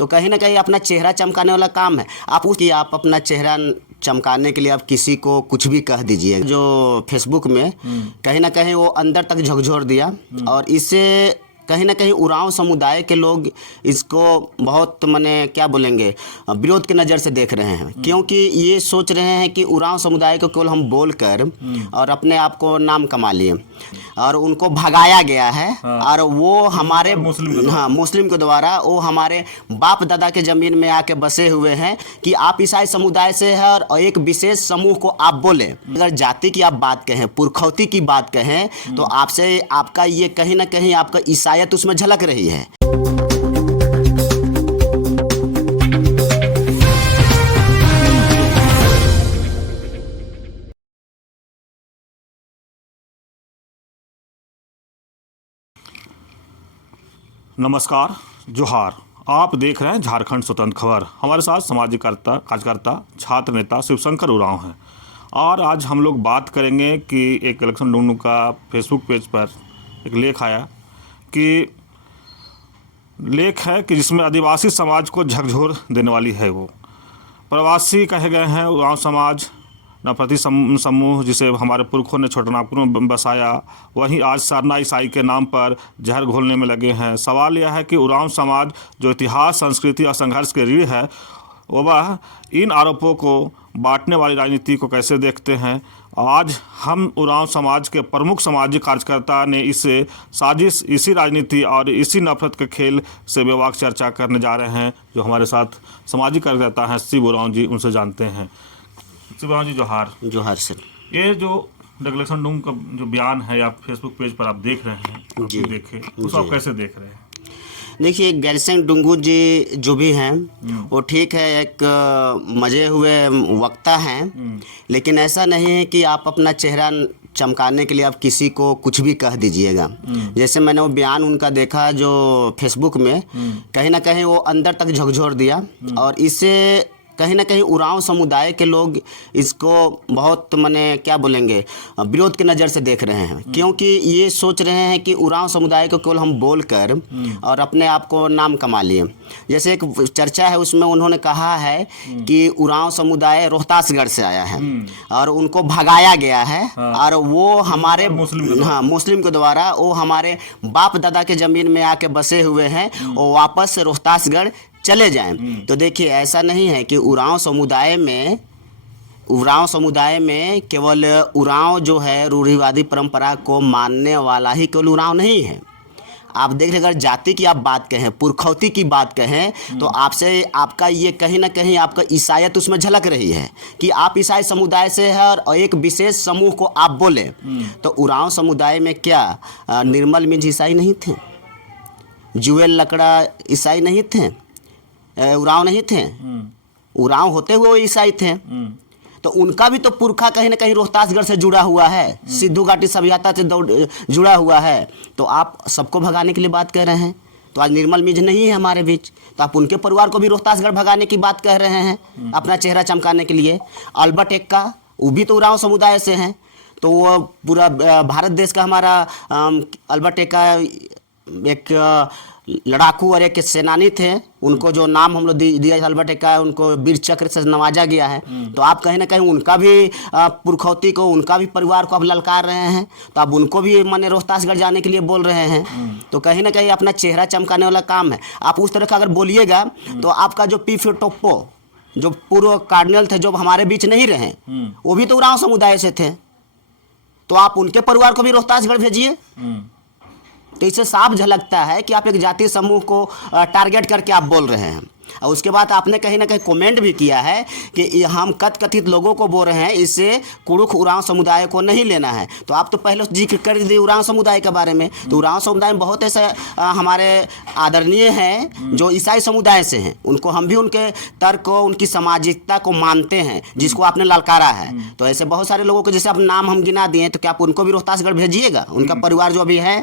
तो कहीं ना कहीं अपना चेहरा चमकाने वाला काम है। आप अपना चेहरा चमकाने के लिए आप किसी को कुछ भी कह दीजिए, जो फेसबुक में कहीं ना कहीं वो अंदर तक झकझोर दिया। और इससे कहीं ना कहीं उरांव समुदाय के लोग इसको बहुत माने क्या बोलेंगे, विरोध की नज़र से देख रहे हैं, क्योंकि ये सोच रहे हैं कि उरांव समुदाय को केवल हम बोलकर और अपने आप को नाम कमा लिए और उनको भगाया गया है। और वो हमारे मुस्लिम के द्वारा वो हमारे बाप दादा के ज़मीन में आके बसे हुए हैं कि आप ईसाई समुदाय से है और एक विशेष समूह को आप बोले। अगर जाति की आप बात कहें, पुरखौती की बात कहें, तो आपसे आपका ये कहीं ना कहीं आपका ईसाईयत उसमें झलक रही है। नमस्कार, जोहार। आप देख रहे हैं झारखंड स्वतंत्र खबर। हमारे साथ सामाजिक कार्यकर्ता छात्र नेता शिवशंकर उरांव हैं और आज हम लोग बात करेंगे कि एक इलेक्शन ढूंढू का फेसबुक पेज पर एक लेख आया कि जिसमें आदिवासी समाज को झकझोर देने वाली है। वो प्रवासी कहे गए हैं उरांव समाज नफरती समूह जिसे हमारे पुरखों ने छोटानागपुर में बसाया, वहीं आज सरना ईसाई के नाम पर जहर घोलने में लगे हैं। सवाल यह है कि उरांव समाज जो इतिहास, संस्कृति और संघर्ष के रीढ़ है, वह इन आरोपों को बांटने वाली राजनीति को कैसे देखते हैं। आज हम उरांव समाज के प्रमुख सामाजिक कार्यकर्ता ने इसे साजिश, इसी राजनीति और इसी नफरत के खेल से बेबाक चर्चा करने जा रहे हैं। जो हमारे साथ सामाजिक कार्यकर्ता हैं शिव उरांव जी, उनसे जानते हैं। शिवराम जी, जोहार। जोहार सर। ये जो इलेक्शन डूम का जो बयान है या फेसबुक पेज पर आप देख रहे हैं, जी देखे, उसको आप कैसे देख रहे हैं? देखिए, गैरसेंग डुंगू जी जो भी हैं वो ठीक है, एक मजे हुए वक्ता हैं, लेकिन ऐसा नहीं है कि आप अपना चेहरा चमकाने के लिए आप किसी को कुछ भी कह दीजिएगा। जैसे मैंने वो बयान उनका देखा जो फेसबुक में, कहीं ना कहीं वो अंदर तक झकझोर दिया और इससे कहीं ना कहीं उरांव समुदाय के लोग इसको बहुत माने क्या बोलेंगे, विरोध की नज़र से देख रहे हैं, क्योंकि ये सोच रहे हैं कि उरांव समुदाय को केवल हम बोलकर और अपने आप को नाम कमा लिए। जैसे एक चर्चा है, उसमें उन्होंने कहा है कि उरांव समुदाय रोहतासगढ़ से आया है और उनको भगाया गया है और वो हमारे मुस्लिम के द्वारा वो हमारे बाप दादा के ज़मीन में आके बसे हुए हैं, वो वापस से रोहतासगढ़ चले जाएं। तो देखिए, ऐसा नहीं है कि उरांव समुदाय में केवल उरांव जो है रूढ़िवादी परंपरा को मानने वाला ही केवल उरांव नहीं है। आप देख रहे, अगर जाति की आप बात कहें, पुरखौती की बात कहें, तो आपसे आपका ये कहीं ना कहीं आपका ईसाईयत उसमें झलक रही है कि आप ईसाई समुदाय से है और एक विशेष समूह को आप बोले। तो उरांव समुदाय में क्या निर्मल मिंज ईसाई नहीं थे? जुएल लकड़ा ईसाई नहीं थे? उरांव नहीं थे? उरांव होते हुए वो ईसाई थे। तो उनका भी तो पुरखा कहीं ना कहीं रोहतासगढ़ से जुड़ा हुआ है, सिद्धू घाटी सभ्यता से जुड़ा हुआ है। तो आप सबको भगाने के लिए बात कह रहे हैं। तो आज निर्मल मिंज नहीं है हमारे बीच, तो आप उनके परिवार को भी रोहतासगढ़ भगाने की बात कह रहे हैं अपना चेहरा चमकाने के लिए। अल्बर्ट एक्का, वो भी तो उरांव समुदाय से हैं। तो वो पूरा भारत देश का हमारा अल्बर्ट एक्का एक लड़ाकू और एक सेनानी थे। उनको जो नाम हम लोग दिया अल्बर्ट एक्का, उनको वीर चक्र से नवाजा गया है। तो आप कहीं ना कहीं उनका भी पुरखौती को, उनका भी परिवार को आप ललकार रहे हैं। तो आप उनको भी माने रोहतासगढ़ जाने के लिए बोल रहे हैं। तो कहीं ना कहीं अपना चेहरा चमकाने वाला काम है। आप उस तरह का अगर बोलिएगा तो आपका जो पी टोप्पो जो पूर्व कार्डिनल थे, जो हमारे बीच नहीं रहे, वो भी तो उरांव समुदाय से थे। तो आप उनके परिवार को भी रोहतासगढ़ भेजिए। तो इससे साफ झलकता है कि आप एक जातीय समूह को टारगेट करके आप बोल रहे हैं। और उसके बाद आपने कहीं ना कहीं कमेंट भी किया है कि हम कथित लोगों को बोल रहे हैं, इससे कुरुख उरांव समुदाय को नहीं लेना है। तो आप तो पहले जिक्र कर दिए उरांव समुदाय के बारे में। तो उरांव समुदाय में बहुत ऐसे हमारे आदरणीय हैं जो ईसाई समुदाय से हैं, उनको हम भी उनके तर्क को, उनकी सामाजिकता को मानते हैं, जिसको आपने ललकारा है। तो ऐसे बहुत सारे लोगों को जैसे आप नाम हम गिना दिए, तो क्या आप उनको भी रोहतासगढ़ भेजिएगा, उनका परिवार जो अभी है?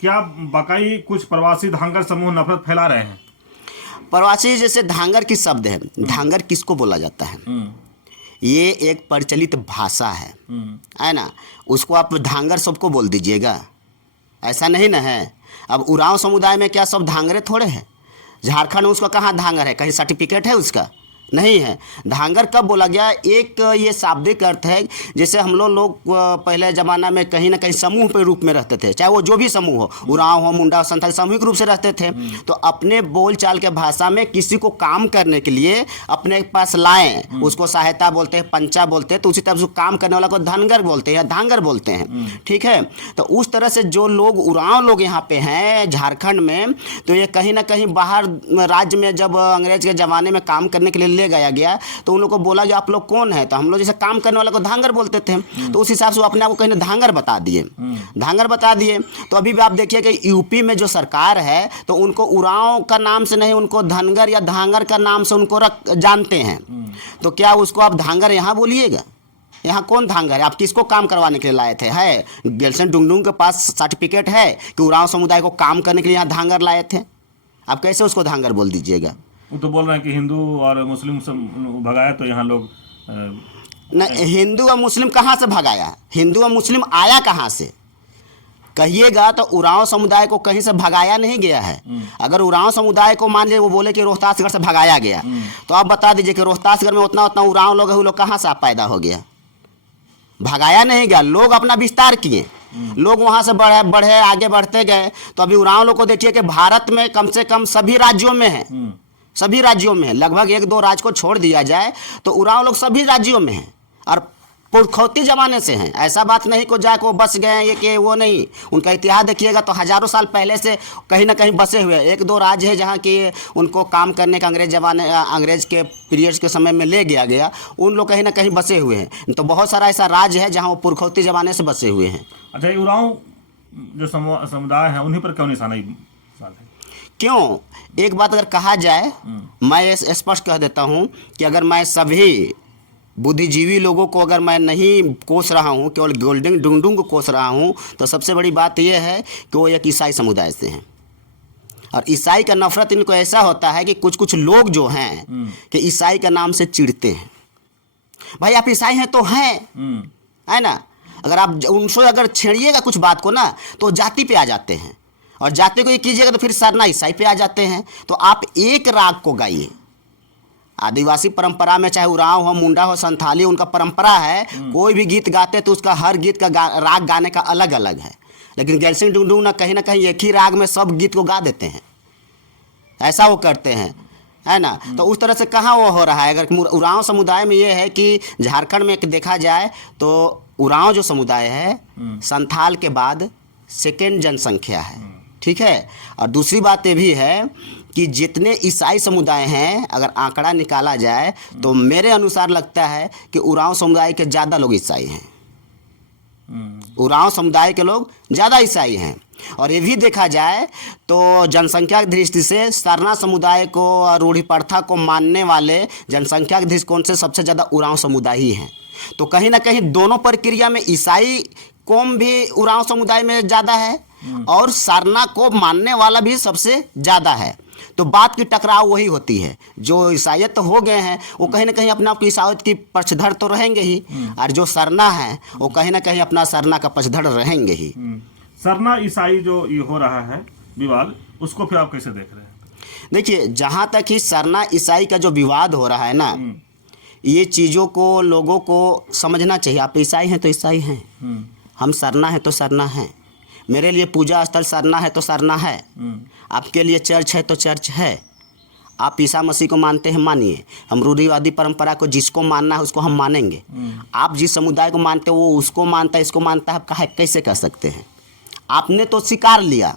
क्या बाकाई कुछ प्रवासी धांगर समूह नफरत फैला रहे हैं? प्रवासी जैसे धांगर की शब्द है, धांगर किसको बोला जाता है? ये एक प्रचलित भाषा है ना। उसको आप धांगर सबको बोल दीजिएगा, ऐसा नहीं ना है। अब उरांव समुदाय में क्या सब धांगरे थोड़े हैं? झारखंड में उसका कहाँ धांगर है? कहीं सर्टिफिकेट है उसका? नहीं है। धांगर कब बोला गया? एक ये शाब्दिक अर्थ है, जैसे हम लोग पहले ज़माना में कहीं ना कहीं समूह के रूप में रहते थे, चाहे वो जो भी समूह हो, उरांव हो, मुंडा हो, संथाली, सामूहिक रूप से रहते थे। तो अपने बोलचाल के भाषा में किसी को काम करने के लिए अपने पास लाएं, उसको सहायता बोलते हैं, पंचा बोलते हैं। तो उसी तरह से काम करने वाला को धनगर बोलते हैं, धांगर बोलते हैं। ठीक है। तो उस तरह से जो लोग उरांव लोग यहाँ पे हैं झारखंड में, तो ये कहीं ना कहीं बाहर राज्य में जब अंग्रेज के ज़माने में काम करने के लिए ले गया गया, तो उन लोग को बोला कि आप लोग कौन है? तो हम लोग जैसे काम करने वाले को धांगर बोलते थे। तो उस हिसाब से वो अपने आप को कहीं धांगर बता दिए, धांगर बता दिए। तो अभी भी आप देखिए कि यूपी में जो सरकार है, तो उनको उरांव का नाम से नहीं, उनको धनगर या धांगर का नाम से उनको जानते हैं। तो क्या उसको आप धांगर यहाँ बोलिएगा? यहाँ कौन धांगर है? आप किसको काम करवाने के लिए लाए थे? है गेल्सन डुंगडुंग के पास सर्टिफिकेट है कि उरांव समुदाय को काम करने के लिए यहाँ धांगर लाए थे? आप कैसे उसको धांगर बोल दीजिएगा? वो तो बोल रहे हैं कि हिंदू और मुस्लिम से भगाया, तो यहाँ लोग नहीं, हिंदू और मुस्लिम कहाँ से भगाया? हिंदू और मुस्लिम आया कहाँ से कहिएगा? तो उरांव समुदाय को कहीं से भगाया नहीं गया है। अगर उरांव समुदाय को मान लीजिए वो बोले कि रोहतासगढ़ से भगाया गया, तो आप बता दीजिए कि रोहतासगढ़ में उतना उतना उरांव लोग है, वो लोग कहाँ से आप पैदा हो गया? भगाया नहीं गया, लोग अपना विस्तार किए, लोग वहाँ से बढ़े बढ़े आगे बढ़ते गए। तो अभी उरांव लोग को देखिए कि भारत में कम से कम सभी राज्यों में है, सभी राज्यों में है। लगभग 1-2 राज्य को छोड़ दिया जाए तो उरांव लोग सभी राज्यों में हैं और पुरखौती जमाने से हैं। ऐसा बात नहीं को जाके वो बस गए ये कि वो नहीं। उनका इतिहास देखिएगा तो हज़ारों साल पहले से कहीं ना कहीं बसे हुए। 1-2 राज्य है जहाँ कि उनको काम करने का अंग्रेज के पीरियड्स के समय में ले गया, उन लोग कहीं ना कहीं बसे हुए हैं। तो बहुत सारा ऐसा राज्य है जहाँ वो पुरखौती जमाने से बसे हुए हैं। अच्छा, ये उरांव जो समुदाय है उन्हीं पर क्यों निशाना है? क्यों? एक बात अगर कहा जाए, मैं स्पष्ट कह देता हूँ कि अगर मैं सभी बुद्धिजीवी लोगों को अगर मैं नहीं कोस रहा हूँ, केवल गोल्डन डुंगडुंग को कोस रहा हूँ, तो सबसे बड़ी बात यह है कि वो एक ईसाई समुदाय से हैं। और ईसाई का नफरत इनको ऐसा होता है कि कुछ कुछ लोग जो हैं कि ईसाई का नाम से चिढ़ते हैं। भाई आप ईसाई हैं तो हैं, है ना? अगर आप उनसे अगर छेड़िएगा कुछ बात को ना, तो जाति पे आ जाते हैं, और जाति को ये कीजिएगा तो फिर सरना ईसाई पे आ जाते हैं। तो आप एक राग को गाइए। आदिवासी परंपरा में चाहे उरांव हो, मुंडा हो, संथाली, उनका परंपरा है, कोई भी गीत गाते तो उसका हर गीत का राग गाने का अलग अलग है। लेकिन गेल्सिंग डुंगडुंग ना कहीं एक ही राग में सब गीत को गा देते हैं, ऐसा वो करते हैं, है ना? तो उस तरह से कहाँ वो हो रहा है? अगर उरांव समुदाय में ये है कि झारखंड में देखा जाए तो उरांव जो समुदाय है संथाल के बाद सेकेंड जनसंख्या है। ठीक है। और दूसरी बात ये भी है कि जितने ईसाई समुदाय हैं, अगर आंकड़ा निकाला जाए तो मेरे अनुसार लगता है कि उरांव समुदाय के ज़्यादा लोग ईसाई हैं। उरांव समुदाय के लोग ज़्यादा ईसाई हैं। और ये भी देखा जाए तो जनसंख्या की दृष्टि से सरना समुदाय को और रूढ़ी प्रथा को मानने वाले जनसंख्या के दृष्टिकोण से सबसे ज़्यादा उरांव समुदाय ही हैं। तो कहीं ना कहीं दोनों प्रक्रिया में ईसाई कौम भी उरांव समुदाय में ज़्यादा है और सरना को मानने वाला भी सबसे ज़्यादा है। तो बात की टकराव वही होती है। जो ईसाइयत तो हो गए हैं वो कहीं ना कहीं अपना ईसाइयत की पक्षधर तो रहेंगे ही, और जो सरना है वो कहीं ना कहीं अपना सरना का पक्षधर रहेंगे ही। सरना ईसाई जो ये हो रहा है विवाद, उसको फिर आप कैसे देख रहे हैं? देखिए, जहाँ तक ही सरना ईसाई का जो विवाद हो रहा है ना, ये चीज़ों को लोगों को समझना चाहिए। आप ईसाई हैं तो ईसाई हैं, हम सरना है तो सरना है। मेरे लिए पूजा स्थल सरना है तो सरना है, आपके लिए चर्च है तो चर्च है। आप ईसा मसीह को मानते हैं, मानिए। हम रूढ़िवादी परंपरा को जिसको मानना है उसको हम मानेंगे। आप जिस समुदाय को मानते हो वो उसको मानता है, इसको मानता है, आप कहा कैसे कह सकते हैं? आपने तो स्वीकार लिया।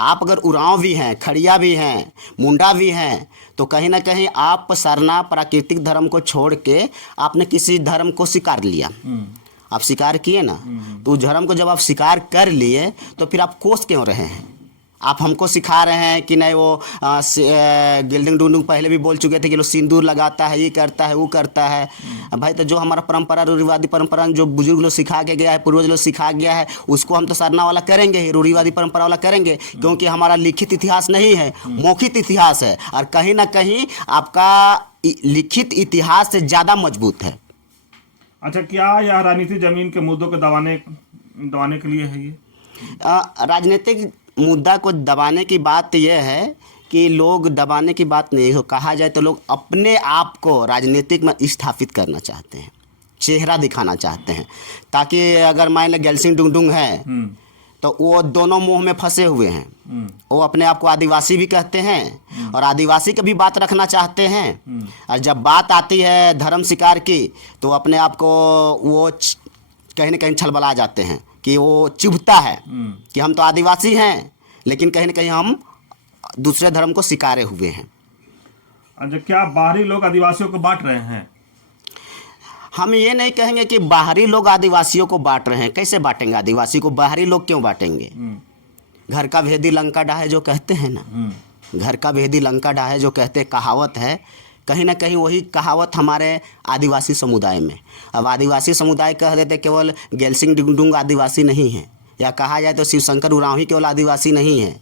आप अगर उरांव भी हैं, खड़िया भी हैं, मुंडा भी हैं, तो कहीं ना कहीं आप सरना प्राकृतिक धर्म को छोड़ के आपने किसी धर्म को स्वीकार लिया। आप स्वीकार किए ना, तो उस धर्म को जब आप स्वीकार कर लिए तो फिर आप कोस क्यों रहे हैं? आप हमको सिखा रहे हैं कि नहीं वो गिल्डिंग डुंडुंग पहले भी बोल चुके थे कि लोग सिंदूर लगाता है, ये करता है, वो करता है। भाई तो जो हमारा परंपरा रूढ़िवादी परंपरा जो बुजुर्ग लोग सिखा के गया है, पूर्वज लोग सिखा गया है, उसको हम तो सरना वाला करेंगे ही, रूढ़िवादी परंपरा वाला करेंगे, क्योंकि हमारा लिखित इतिहास नहीं है, मौखिक इतिहास है। और कहीं ना कहीं आपका लिखित इतिहास से ज़्यादा मजबूत है। अच्छा, क्या यह राजनीतिक जमीन के मुद्दों को दबाने के लिए है? ये राजनीतिक मुद्दा को दबाने की बात यह है कि लोग दबाने की बात नहीं हो, कहा जाए तो लोग अपने आप को राजनीतिक में स्थापित करना चाहते हैं, चेहरा दिखाना चाहते हैं, ताकि अगर मान लें गेलसिंग डुंगडुंग है तो वो दोनों मुंह में फंसे हुए हैं। वो अपने आप को आदिवासी भी कहते हैं और आदिवासी की भी बात रखना चाहते हैं, और जब बात आती है धर्म शिकार की तो अपने आप को वो कहीं ना कहीं छलबला जाते हैं कि वो चुभता है कि हम तो आदिवासी हैं, लेकिन कहीं ना कहीं हम दूसरे धर्म को शिकारे हुए हैं। अच्छा, क्या बाहरी लोग आदिवासियों को बांट रहे हैं? हम ये नहीं कहेंगे कि बाहरी लोग आदिवासियों को बांट रहे हैं। कैसे बांटेंगे आदिवासी को? बाहरी लोग क्यों बांटेंगे? घर का भेदी लंका ढाहे जो कहते हैं ना, घर का भेदी लंका ढाहे जो कहते हैं, कहावत है, कहीं ना कहीं वही कहावत हमारे आदिवासी समुदाय में। अब आदिवासी समुदाय कह देते केवल गेलसिंग डुंगडुंग आदिवासी नहीं है, या कहा जाए तो शिव शंकर उरांव ही केवल आदिवासी नहीं है।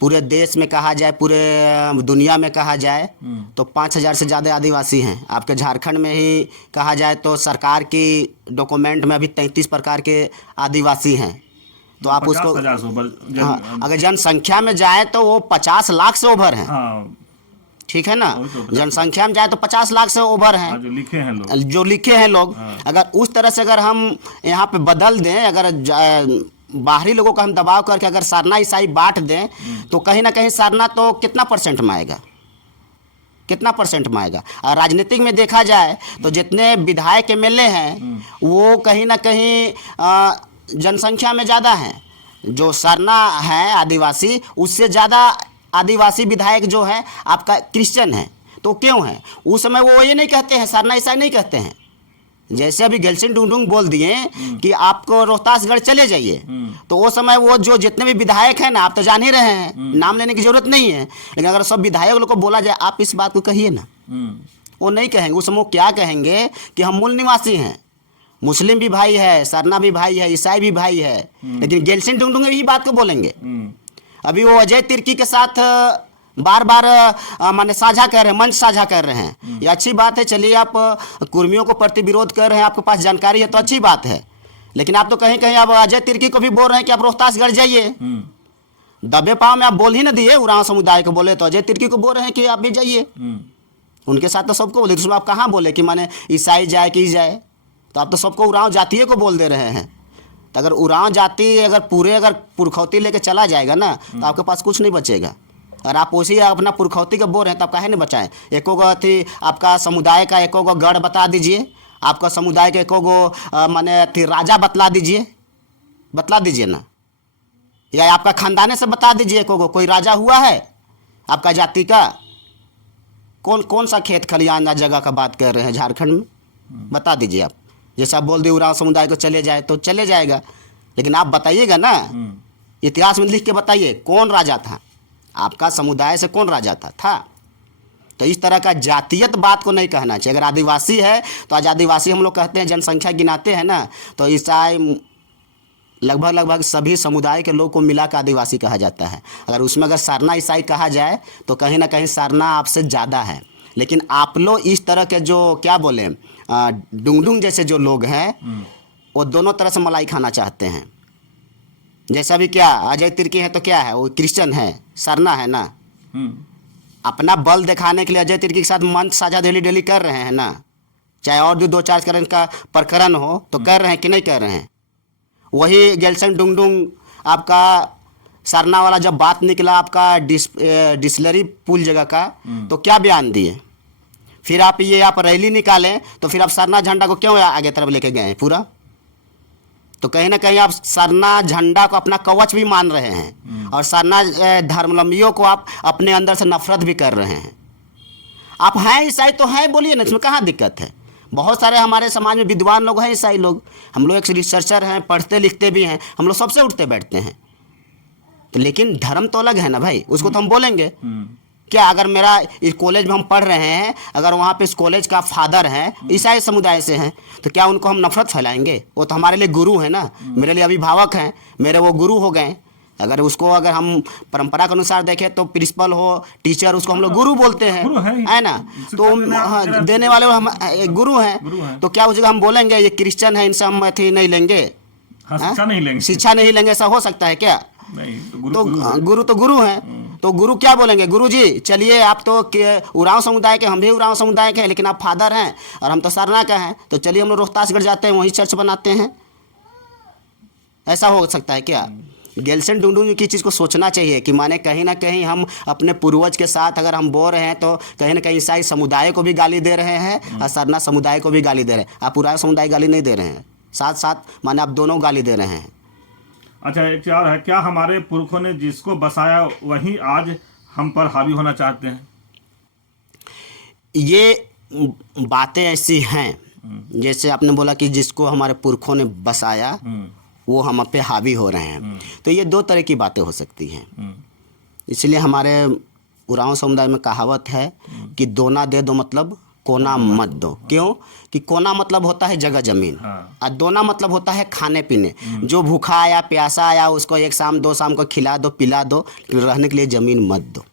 पूरे देश में कहा जाए, पूरे दुनिया में कहा जाए तो 5,000 से ज़्यादा आदिवासी हैं। आपके झारखंड में ही कहा जाए तो सरकार की डॉक्यूमेंट में अभी 33 प्रकार के आदिवासी हैं। तो आप उसको अगर जनसंख्या में जाए तो वो 50 लाख से ओवर हैं। ठीक है ना, जनसंख्या में जाए तो 50 लाख से ओवर हैं जो लिखे हैं लोग। अगर उस तरह से अगर हम यहाँ पे बदल दें, अगर बाहरी लोगों का हम दबाव करके अगर सरना ईसाई बांट दें तो कहीं ना कहीं सरना तो कितना परसेंट में आएगा, कितना परसेंट में आएगा। और राजनीतिक में देखा जाए तो जितने विधायक एमएलए हैं वो कहीं ना कहीं जनसंख्या में ज़्यादा हैं। जो सरना है आदिवासी, उससे ज़्यादा आदिवासी विधायक जो है आपका क्रिश्चियन है। तो क्यों है? उस समय वो ये नहीं कहते हैं, सरना ईसाई नहीं कहते हैं। जैसे अभी गेलसिंग डुंगडुंग बोल दिए कि आपको रोहतासगढ़ चले जाइए, तो वो समय वो जो जितने भी विधायक हैं ना, आप तो जान ही रहे हैं, नाम लेने की जरूरत नहीं है, लेकिन अगर सब विधायक लोग को बोला जाए आप इस बात को कहिए ना, वो नहीं कहेंगे। उस समय वो क्या कहेंगे कि हम मूल निवासी हैं, मुस्लिम भी भाई है, सरना भी भाई है, ईसाई भी भाई है, लेकिन गेलसिंग डुंगडुंग यही बात को बोलेंगे। अभी वो अजय तिर्की के साथ बार बार माने साझा कर रहे हैं, मंच साझा कर रहे हैं, ये अच्छी बात है। चलिए, आप कुर्मियों को प्रतिविरोध कर रहे हैं, आपके पास जानकारी है तो अच्छी बात है, लेकिन आप तो कहीं कहीं अब अजय तिर्की को भी बोल रहे हैं कि आप रोहतासगढ़ जाइए। दबे पाँव में आप बोल ही ना दिए, उरांव समुदाय को बोले, तो अजय तिर्की को बोल रहे हैं कि आप भी जाइए। उनके साथ तो सबको बोले, उसमें आप कहाँ बोले कि माने ईसाई जाए कि जाए? तो आप तो सबको उरांव जातीय को बोल दे रहे हैं। तो अगर उरांव जाति अगर पुरखौती लेके चला जाएगा ना तो आपके पास कुछ नहीं बचेगा। और आप उसी अपना पुरखौती का बोल रहे हैं, तब काहे नहीं बचाएं? एको गो अथी आपका समुदाय का एको गो गढ़ बता दीजिए, आपका समुदाय के एको गो माने अथी राजा बतला दीजिए ना, या आपका खानदाने से बता दीजिए एको गो कोई राजा हुआ है आपका जाति का? कौन सा खेत खलिहान जगह का बात कर रहे हैं झारखंड में? बता दीजिए आप। जैसा बोल दिए उरांव समुदाय को चले जाए तो चले जाएगा, लेकिन आप बताइएगा ना, इतिहास में लिख के बताइए कौन राजा था, आपका समुदाय से कौन राजा था। तो इस तरह का जातीयत बात को नहीं कहना चाहिए। अगर आदिवासी है तो आज आदिवासी हम लोग कहते हैं, जनसंख्या गिनाते हैं ना, तो ईसाई लगभग सभी समुदाय के लोग को मिला कर आदिवासी कहा जाता है। अगर उसमें अगर सरना ईसाई कहा जाए तो कहीं ना कहीं सरना आपसे ज़्यादा है। लेकिन आप लोग इस तरह के जो क्या बोले डुंगडुंग जैसे जो लोग हैं वो दोनों तरह से मलाई खाना चाहते हैं। जैसा भी क्या अजय तिर्की है तो क्या है, वो क्रिश्चियन है, सरना है ना। अपना बल दिखाने के लिए अजय तिर्की के साथ मंच साझा डेली कर रहे हैं ना, चाहे और भी 2-4 करण का प्रकरण हो तो कर रहे हैं कि नहीं कर रहे हैं। वही गेलसिंग डुंगडुंग आपका सरना वाला जब बात निकला आपका डिस्लरी पुल जगह का, तो क्या बयान दिए? फिर आप रैली निकालें तो फिर आप सरना झंडा को क्यों आगे तरफ लेके गए हैं पूरा? तो कहीं ना कहीं आप सरना झंडा को अपना कवच भी मान रहे हैं और सरना धर्मावलंबियों को आप अपने अंदर से नफरत भी कर रहे हैं। आप हैं ईसाई तो हैं, बोलिए ना, इसमें कहाँ दिक्कत है? बहुत सारे हमारे समाज में विद्वान लोग हैं ईसाई लोग, हम लोग एक रिसर्चर हैं, पढ़ते लिखते भी हैं, हम लोग सबसे उठते बैठते हैं। तो लेकिन धर्म तो अलग है ना भाई, उसको तो हम बोलेंगे क्या? अगर मेरा इस कॉलेज में हम पढ़ रहे हैं, अगर वहाँ पे इस कॉलेज का फादर है ईसाई समुदाय से हैं, तो क्या उनको हम नफरत फैलाएंगे? वो तो हमारे लिए गुरु है ना, मेरे लिए अभिभावक हैं, मेरे वो गुरु हो गए। अगर हम परंपरा के अनुसार देखें तो प्रिंसिपल हो, टीचर, उसको हम लोग गुरु बोलते हैं, है ना। तो देने वाले हम गुरु हैं, तो क्या उस जगह हम बोलेंगे ये क्रिश्चियन है, इनसे हम अथी नहीं लेंगे, शिक्षा नहीं लेंगे? ऐसा हो सकता है क्या? नहीं, तो गुरु हैं। तो गुरु क्या बोलेंगे, गुरु जी चलिए आप तो उरांव समुदाय के, हम भी उरांव समुदाय के हैं, लेकिन आप फादर हैं और हम तो सरना का हैं, तो चलिए हम लोग रोहतासगढ़ जाते हैं, वहीं चर्च बनाते हैं। ऐसा हो सकता है क्या? गेल्सन डुंडू की चीज़ को सोचना चाहिए कि माने कहीं ना कहीं हम अपने पूर्वज के साथ अगर हम बोल रहे हैं तो कहीं ना कहीं ईसाई समुदाय को भी गाली दे रहे हैं और सरना समुदाय को भी गाली दे रहे हैं। आप पूरा समुदाय गाली नहीं दे रहे हैं, साथ साथ माने आप दोनों गाली दे रहे हैं। अच्छा, एक चार है, क्या हमारे पुरखों ने जिसको बसाया वही आज हम पर हावी होना चाहते हैं? ये बातें ऐसी हैं, जैसे आपने बोला कि जिसको हमारे पुरखों ने बसाया वो हम पे हावी हो रहे हैं, तो ये दो तरह की बातें हो सकती हैं। इसलिए हमारे उरांव समुदाय में कहावत है कि दोना दे दो मतलब कोना मत दो। क्यों? कि कोना मतलब होता है जगह जमीन, और दोना मतलब होता है खाने पीने। जो भूखा आया प्यासा आया उसको एक शाम दो शाम को खिला दो पिला दो, रहने के लिए ज़मीन मत दो।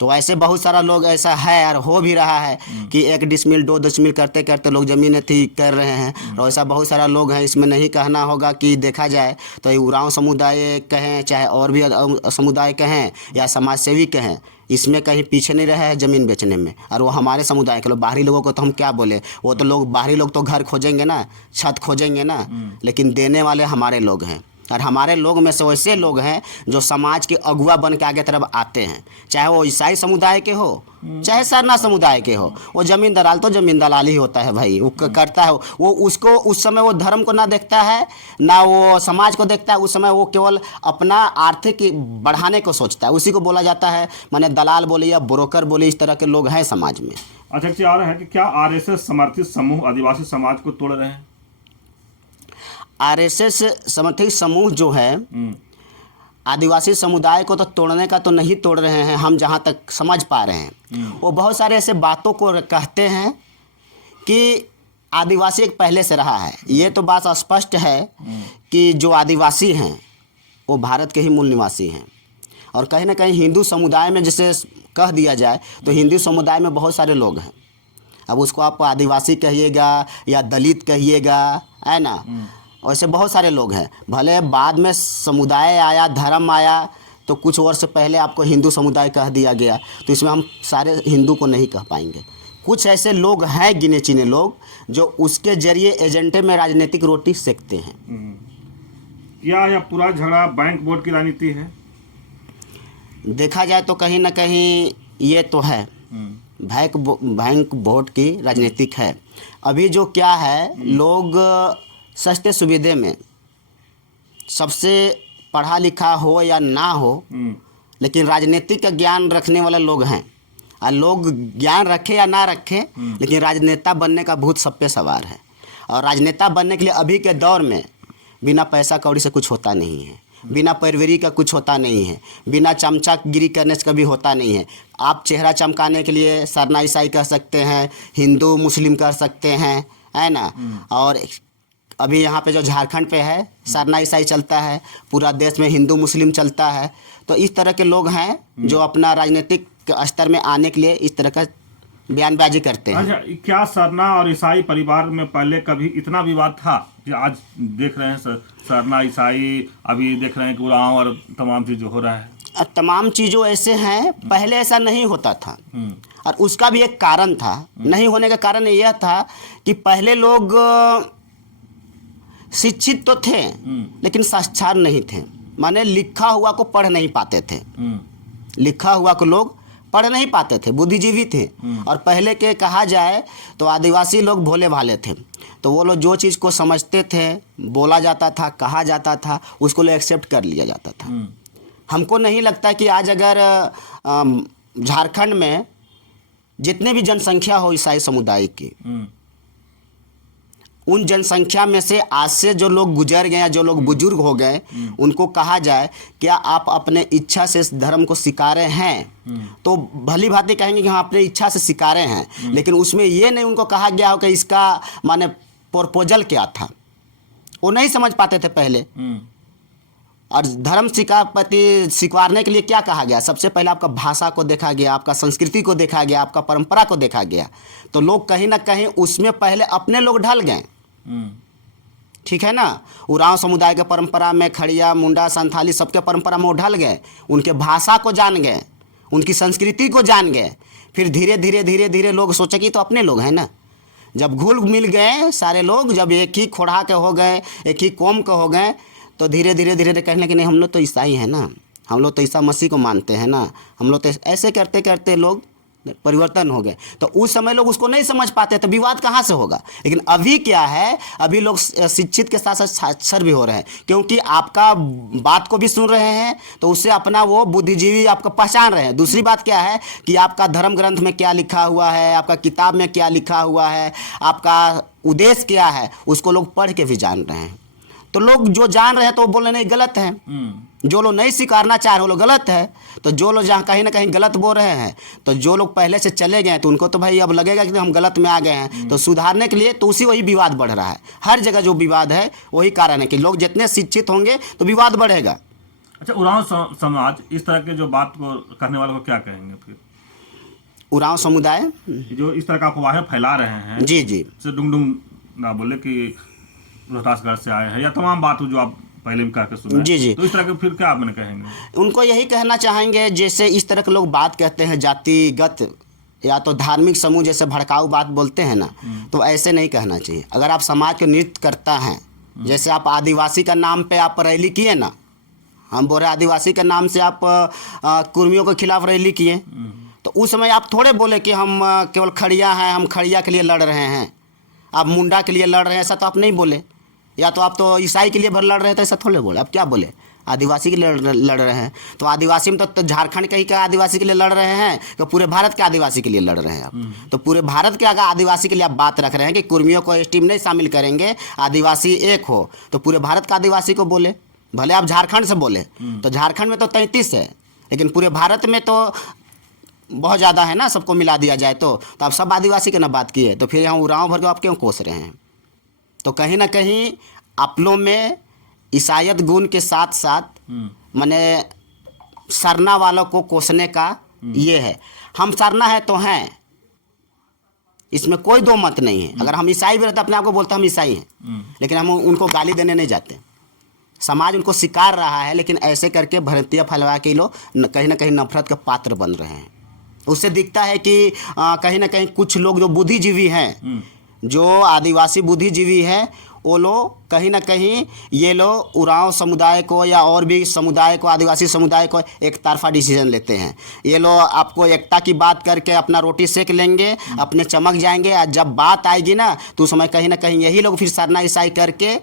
तो ऐसे बहुत सारा लोग ऐसा है और हो भी रहा है कि 1 डिसमिल 2 डिसमिल करते करते लोग ज़मीन थी कर रहे हैं। और ऐसा बहुत सारा लोग हैं, इसमें नहीं कहना होगा कि देखा जाए तो उरांव समुदाय कहें चाहे और भी समुदाय कहें या समाज सेवी कहें, इसमें कहीं पीछे नहीं रहे हैं ज़मीन बेचने में। और वो हमारे समुदाय के लोग, बाहरी लोगों को तो हम क्या बोले, वो तो लोग बाहरी लोग तो घर खोजेंगे ना, छत खोजेंगे ना, लेकिन देने वाले हमारे लोग हैं। और हमारे लोग में से वैसे लोग हैं जो समाज के अगुआ बन के आगे तरफ आते हैं, चाहे वो ईसाई समुदाय के हो चाहे सरना समुदाय के हो। वो ज़मीन दलाल तो ज़मीन दलाल ही होता है भाई, वो करता है, वो उसको उस समय वो धर्म को ना देखता है ना वो समाज को देखता है। उस समय वो केवल अपना आर्थिक बढ़ाने को सोचता है, उसी को बोला जाता है माने दलाल बोले या ब्रोकर बोले, इस तरह के लोग हैं समाज में। अच्छा, क्या है कि क्या आरएसएस समर्थित समूह आदिवासी समाज को तोड़ रहे हैं? आरएसएस समर्थित समूह जो है आदिवासी समुदाय को तो तोड़ने का तो नहीं तोड़ रहे हैं, हम जहाँ तक समझ पा रहे हैं। वो बहुत सारे ऐसे बातों को कहते हैं कि आदिवासी एक पहले से रहा है। ये तो बात स्पष्ट है कि जो आदिवासी हैं वो भारत के ही मूल निवासी हैं। और कहीं ना कहीं हिंदू समुदाय में जैसे कह दिया जाए तो हिंदू समुदाय में बहुत सारे लोग हैं। अब उसको आप आदिवासी कहिएगा या दलित कहिएगा, है ना, वैसे बहुत सारे लोग हैं। भले बाद में समुदाय आया, धर्म आया, तो कुछ वर्ष पहले आपको हिंदू समुदाय कह दिया गया, तो इसमें हम सारे हिंदू को नहीं कह पाएंगे। कुछ ऐसे लोग हैं गिने चुने लोग जो उसके जरिए एजेंडे में राजनीतिक रोटी सेकते हैं। क्या यह पूरा झगड़ा बैंक वोट की राजनीति है? देखा जाए तो कहीं ना कहीं ये तो है, बैंक वोट की राजनीतिक है। अभी जो क्या है, लोग सस्ते सुविधे में, सबसे पढ़ा लिखा हो या ना हो, लेकिन राजनीतिक का ज्ञान रखने वाले लोग हैं। और लोग ज्ञान रखे या ना रखे, लेकिन राजनेता बनने का भूत सब पे सवार है। और राजनेता बनने के लिए अभी के दौर में बिना पैसा कौड़ी से कुछ होता नहीं है, बिना पैरवी का कुछ होता नहीं है, बिना चमचागिरी करने से कभी होता नहीं है। आप चेहरा चमकाने के लिए सरना ईसाई कह सकते हैं, हिंदू मुस्लिम कह सकते हैं, है ना। और अभी यहाँ पे जो झारखंड पे है सरना ईसाई चलता है, पूरा देश में हिंदू मुस्लिम चलता है। तो इस तरह के लोग हैं जो अपना राजनीतिक स्तर में आने के लिए इस तरह का बयानबाजी करते हैं। अच्छा, क्या सरना और ईसाई परिवार में पहले कभी इतना विवाद था कि आज देख रहे हैं सरना ईसाई, अभी देख रहे हैं कि उरांव और तमाम चीज़ हो रहा है? तमाम चीज़ों ऐसे हैं, पहले ऐसा नहीं होता था। और उसका भी एक कारण था, नहीं होने का कारण यह था कि पहले लोग शिक्षित तो थे लेकिन साक्षर नहीं थे, माने लिखा हुआ को पढ़ नहीं पाते थे। लिखा हुआ को लोग पढ़ नहीं पाते थे, बुद्धिजीवी थे। और पहले के कहा जाए तो आदिवासी लोग भोले भाले थे, तो वो लोग जो चीज़ को समझते थे, बोला जाता था, कहा जाता था, उसको लोग एक्सेप्ट कर लिया जाता था। हमको नहीं लगता कि आज अगर झारखंड में जितने भी जनसंख्या हो ईसाई समुदाय की, उन जनसंख्या में से आज से जो लोग गुजर गए, जो लोग बुजुर्ग हो गए, उनको कहा जाए क्या आप अपने इच्छा से इस धर्म को स्वीकारे हैं, तो भली भांति कहेंगे कि हाँ अपने इच्छा से स्वीकारे हैं। लेकिन उसमें ये नहीं उनको कहा गया हो कि इसका माने प्रपोजल क्या था, वो नहीं समझ पाते थे पहले। और धर्म स्वीकारने के लिए क्या कहा गया, सबसे पहले आपका भाषा को देखा गया, आपका संस्कृति को देखा गया, आपका परंपरा को देखा गया। तो लोग कहीं ना कहीं उसमें पहले अपने लोग ढल गए। ठीक है ना। उरांव समुदाय के परंपरा में खड़िया, मुंडा, संथाली सबके परंपरा में वो ढल गए, उनके भाषा को जान गए, उनकी संस्कृति को जान गए। फिर धीरे धीरे धीरे धीरे लोग सोचे कि तो अपने लोग हैं ना। जब घुल मिल गए सारे लोग, जब एक ही खोड़ा के हो गए, एक ही कौम के हो गए, तो धीरे धीरे धीरे कहने लगे नहीं हम लोग तो ईसाई हैं ना, हम लोग तो ईसा मसीह को मानते हैं ना, हम लोग तो ऐसे करते करते लोग परिवर्तन हो गए। तो उस समय लोग उसको नहीं समझ पाते, तो विवाद कहाँ से होगा। लेकिन अभी क्या है, अभी लोग शिक्षित के साथ साथ साक्षर भी हो रहे हैं, क्योंकि आपका बात को भी सुन रहे हैं, तो उससे अपना वो बुद्धिजीवी आपको पहचान रहे हैं। दूसरी बात क्या है कि आपका धर्म ग्रंथ में क्या लिखा हुआ है, आपका किताब में क्या लिखा हुआ है, आपका उद्देश्य क्या है, उसको लोग पढ़ के भी जान रहे हैं। तो लोग जो जान रहे हैं तो वो बोल रहे नहीं गलत है, जो लोग नहीं स्वीकारना चाह रहे वो लोग गलत है। तो जो लोग जहाँ कहीं ना कहीं गलत बोल रहे हैं, तो जो लोग पहले से चले गए तो उनको तो भाई अब लगेगा कि हम गलत में आ गए हैं, तो सुधारने के लिए तो वही विवाद बढ़ रहा है। हर जगह जो विवाद है वही कारण है कि लोग जितने शिक्षित होंगे तो विवाद बढ़ेगा। अच्छा, उरांव समाज इस तरह के जो बात को करने वालों को क्या कहेंगे फिर? उरांव समुदाय जो इस तरह का अफवाहें फैला रहे हैं, जी जी, से डुंगडुंग ना बोले कि रोहतासगढ़ से आए हैं, या तमाम बात जो आप पहले भी करके सुना, जी जी, तो इस तरह के फिर क्या आप मैंने कहेंगे? उनको यही कहना चाहेंगे, जैसे इस तरह के लोग बात कहते हैं जातिगत या तो धार्मिक समूह जैसे भड़काऊ बात बोलते हैं ना, तो ऐसे नहीं कहना चाहिए। अगर आप समाज को नृत्य करता है, जैसे आप आदिवासी का नाम पे आप रैली किए ना, हम बोल रहे आदिवासी के नाम से आप कुर्मियों के खिलाफ रैली किए, तो उस समय आप थोड़े बोले कि हम केवल खड़िया हैं, हम खड़िया के लिए लड़ रहे हैं, आप मुंडा के लिए लड़ रहे हैं, ऐसा तो आप नहीं बोले। या तो आप तो ईसाई के लिए भर लड़ रहे थे, ऐसा थोड़े बोले। आप क्या बोले, आदिवासी के लिए लड़ रहे हैं। तो आदिवासी में तो झारखंड के ही का आदिवासी के लिए लड़ रहे हैं, तो पूरे भारत के आदिवासी के लिए लड़ रहे हैं आप। तो पूरे भारत के अगर आदिवासी के लिए आप बात रख रहे हैं कि कुर्मियों को एसटी में नहीं शामिल करेंगे, आदिवासी एक हो, तो पूरे भारत का आदिवासी को बोले। भले आप झारखंड से बोले, तो झारखंड में तो 33 है, लेकिन पूरे भारत में तो बहुत ज़्यादा है ना, सबको मिला दिया जाए तो आप सब आदिवासी के ना बात किए, तो फिर यहाँ उरांव भर के आप क्यों कोस रहे हैं। तो कहीं ना कहीं अपनों में ईसाईयत गुण के साथ साथ माने सरना वालों को कोसने का ये है। हम सरना है तो हैं, इसमें कोई दो मत नहीं है। अगर हम ईसाई भी रहते अपने आप को बोलते हम ईसाई हैं, लेकिन हम उनको गाली देने नहीं जाते। समाज उनको स्वीकार रहा है, लेकिन ऐसे करके भ्रांतियाँ फैलवा के लोग कहीं ना कहीं नफरत का पात्र बन रहे हैं। उससे दिखता है कि कहीं ना कहीं कुछ लोग जो बुद्धिजीवी हैं, जो आदिवासी बुद्धिजीवी हैं, वो लोग कहीं ना कहीं ये लोग उरांव समुदाय को या और भी समुदाय को, आदिवासी समुदाय को एक तरफा डिसीजन लेते हैं। ये लोग आपको एकता की बात करके अपना रोटी सेक लेंगे, अपने चमक जाएंगे, और जब बात आएगी ना तो उस समय कहीं ना कहीं यही लोग फिर सरना ईसाई करके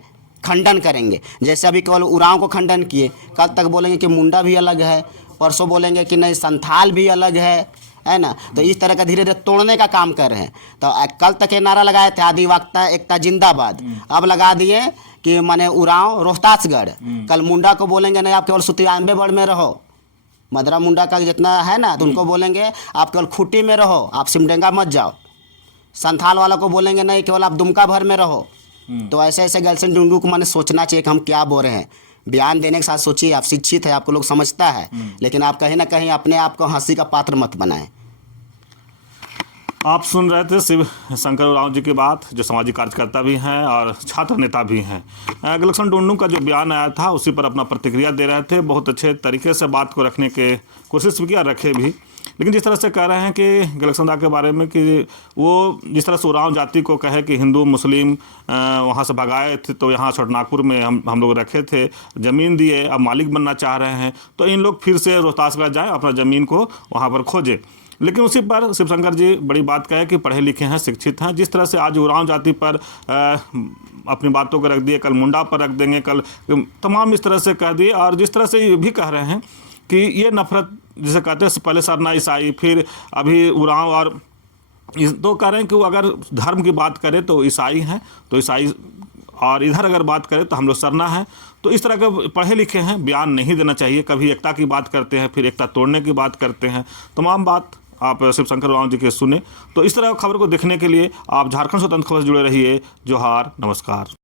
खंडन करेंगे। जैसे अभी केवल उरांव को खंडन किए, कल तक बोलेंगे कि मुंडा भी अलग है, परसों बोलेंगे कि नहीं संथाल भी अलग है ना। तो इस तरह का धीरे धीरे तोड़ने का काम कर रहे हैं। तो कल तक ये नारा लगाए थे आदिवासी एकता जिंदाबाद, अब लगा दिए कि माने उरांव रोहतासगढ़। कल मुंडा को बोलेंगे नहीं आप केवल 97 में रहो, मदरा मुंडा का जितना है ना, तो उनको बोलेंगे आप केवल खूंटी में रहो, आप सिमडेंगा मत जाओ। संथाल वालों को बोलेंगे नहीं केवल आप दुमका भर में रहो। तो ऐसे ऐसे गर्लफ्रेंड डुंडू को मैंने सोचना चाहिए कि हम क्या बोल रहे हैं। बयान देने के साथ सोचिए, आप शिक्षित है, आपको लोग समझता है, लेकिन आप कहीं ना कहीं अपने आप को हंसी का पात्र मत बनाएं। आप सुन रहे थे शिव शंकर उरांव जी की बात, जो सामाजिक कार्यकर्ता भी हैं और छात्र नेता भी हैं। गलक्सन डुंडू का जो बयान आया था उसी पर अपना प्रतिक्रिया दे रहे थे। बहुत अच्छे तरीके से बात को रखने के कोशिश भी किया, रखे भी। लेकिन जिस तरह से कह रहे हैं कि गलक्सन दा के बारे में कि वो जिस तरह से उरांव जाति को कहे कि हिंदू मुस्लिम वहाँ से भगाए थे, तो यहाँ छोटनागपुर में हम लोग रखे थे, ज़मीन दिए, अब मालिक बनना चाह रहे हैं, तो इन लोग फिर से रोहतासगढ़ जाएँ, अपना ज़मीन को वहाँ पर खोजें। लेकिन उसी पर शिवशंकर जी बड़ी बात कहे कि पढ़े लिखे हैं, शिक्षित हैं। जिस तरह से आज उरांव जाति पर अपनी बातों को रख दिए, कल मुंडा पर रख देंगे, कल तमाम इस तरह से कह दिए। और जिस तरह से ये भी कह रहे हैं कि ये नफरत जिसे कहते हैं, पहले सरना ईसाई, फिर अभी उरांव, और तो कह रहे हैं कि वो अगर धर्म की बात करें तो ईसाई हैं, तो ईसाई, और इधर अगर बात करें तो हम लोग सरना है। तो इस तरह के पढ़े लिखे हैं, बयान नहीं देना चाहिए। कभी एकता की बात करते हैं, फिर एकता तोड़ने की बात करते हैं। तमाम बात आप शिवशंकर उरांव जी के सुने। तो इस तरह खबर को देखने के लिए आप झारखंड स्वतंत्र खबर से जुड़े रहिए। जोहार, नमस्कार।